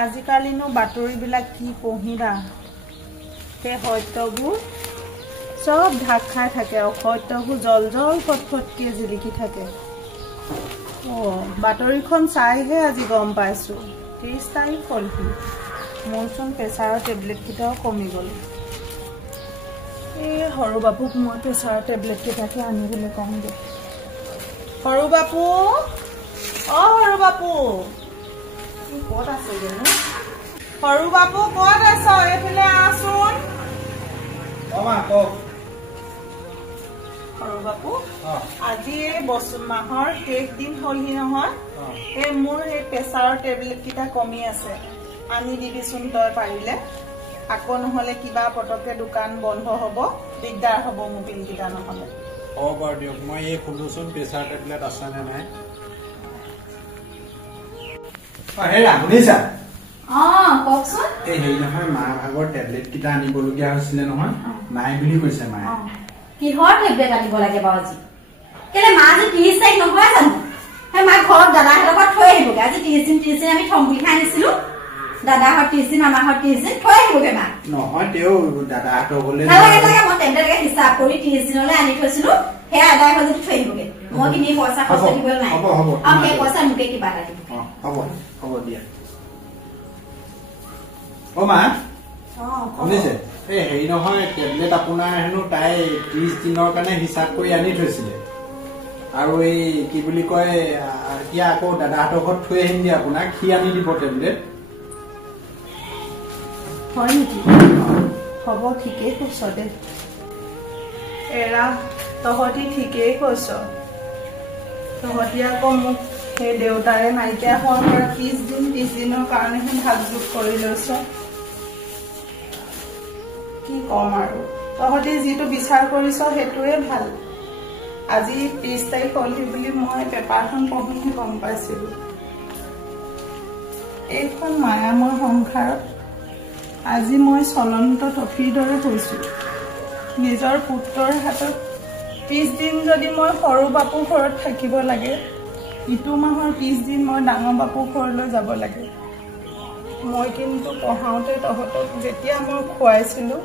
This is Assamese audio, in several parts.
আজিকালিনো বাতৰিবিলাক কি পঢ়িবা সেই সত্যবোৰ সব ঢাক খাই থাকে অসত্যবোৰ জল জল ফটফটকে জিলিকি থাকে বাতৰিখন চাইহে আজি গম পাইছো 30 তাৰিখ হলহি মোৰচোন প্ৰেছাৰৰ টেবলেট কিটাও কমি গ'ল এই সৰু বাপুক মই প্ৰেছাৰৰ টেবলেট কিটাকে আনিবলৈ কম দে সৰু বাপু সৰু বাপু ক'ত আছে জানো সৰু বাপু ক'ত আছ এইফালে আছোন মা কক সৰু বাপু আজি এই মাহৰ শেষ দিন হলহি নহয় এই মোৰ এই প্ৰেছাৰৰ টেবলেট কিটা কমি আছে আনি দিবিচোন তই পাৰিলে আকৌ নহলে কিবা পটকে দোকান বন্ধ হ'ব দিগদাৰ হ'ব মোৰ পিলকিটা নহলে বাৰু দিয়ক মই এই খুলুচোন প্ৰেছাৰ টেবলেট আছে নে নাই হেৰা শুনিছা কওকচোন এই হেৰি নহয় মা ভাগৰ টেবলেট কিটা আনিবলগীয়া হৈছিলে নহয় নাই বুলি কৈছে মায়ে কিহৰ টেবলেট আনিব লাগে বাৰু আজি কেলে মা আজি 30 তাৰিখ নহয় জানো সেই মা ঘৰত দাদাহঁতৰ ঘৰত থৈ আহিবগে আজি 30 দিন আমি থম বুলি খাই নিছিলো দাদাহঁত 30 দিন মামাহঁত 30 দিন থৈ আহিবগে মা নহয় তেও দাদাহঁতৰ গ'লে লাগে মই টেবলেট হিচাপ কৰি 30 দিনলৈ আনি থৈছিলো সেই আদায় হৈ যদি থৈ আহিবগে মই কিনি পইচা খৰচ দিবলৈ নাই আৰু সেই পইচা মোকে কিবা এটা দিব হ'ব দিয়া মা শুনিছে এই হেৰি নহয় টেবলেট আপোনাৰ হেনো তাই 30 দিনৰ কাৰণে হিচাপ কৰি আনি থৈছিলে আৰু এই কি বুলি কয় এতিয়া আকৌ দাদাহঁতৰ ঘৰত থৈ আহিম দিয়া আপোনাক সি আনি দিব টেবলেট হয় নেকি হ'ব ঠিকেই কৈছ দে এৰা তহঁতি ঠিকেই কৈছ তহঁতি আকৌ মোক সেই দেউতাৰে নাইকিয়া হোৱাৰ পৰা 30 দিনৰ কাৰণেহে ভাগযোগ কৰি লৈছ কি কম আৰু তহঁতি যিটো বিচাৰ কৰিছ সেইটোৱে ভাল আজি 30 তাৰিখ হলহি বুলি মই পেপাৰখন পঢ়িহে গম পাইছিলো এইখন মায়ামৰ সংসাৰত আজি মই চলন্ত টফিৰ দৰে হৈছো নিজৰ পুত্ৰৰ হাতত 30 দিন যদি মই সৰু বাপুৰ ঘৰত থাকিব লাগে ইটো মাহৰ 30 দিন মই ডাঙৰ বাপুৰ ঘৰলৈ যাব লাগে মই কিন্তু পঢ়াওঁতে তহঁতক যেতিয়া মই খুৱাইছিলো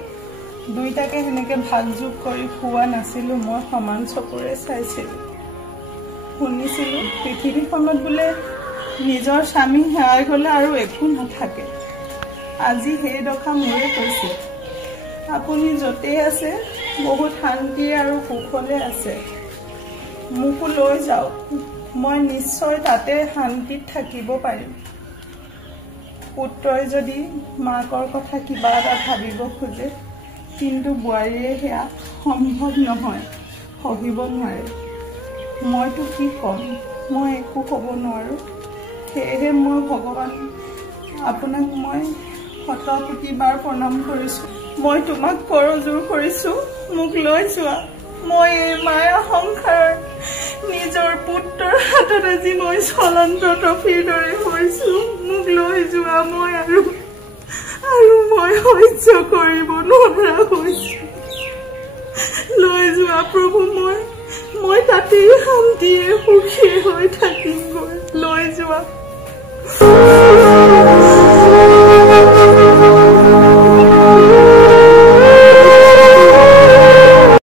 দুইটাকে হেনেকে ভাগযোগ কৰি খুৱা নাছিলো মই সমান চকুৰে চাইছিলো শুনিছিলো পৃথিৱীখনত বোলে নিজৰ স্বামী হেৰাই গ'লে আৰু একো নাথাকে আজি সেই দশা মোৰে কৈছে আপুনি য'তে আছে বহুত শান্তি আৰু সুখলে আছে মোকো লৈ যাওক মই নিশ্চয় তাতে শান্তিত থাকিব পাৰিম পুত্ৰই যদি মাকৰ কথা কিবা এটা ভাবিব খোজে কিন্তু বোৱাৰীয়ে সেয়া সম্ভৱ নহয় সহিব নোৱাৰে মইতো কি ক'ম মই একো ক'ব নোৱাৰো সেয়েহে মই ভগৱান আপোনাক মই শতকোটিবাৰ প্ৰণাম কৰিছো মই তোমাক কৰজোৰ কৰিছো মোক লৈ যোৱা মই এই মায়া সংসাৰৰ নিজৰ পুত্ৰৰ হাতত আজি মই চলন্ত টফিৰ দৰে হৈছো মোক লৈ যোৱা মই আৰু মই সহ্য কৰিব নোৱাৰা হৈছো লৈ যোৱা প্ৰভু মই তাতেই শান্তিয়ে সুখী হৈ থাকিমগৈ লৈ যোৱা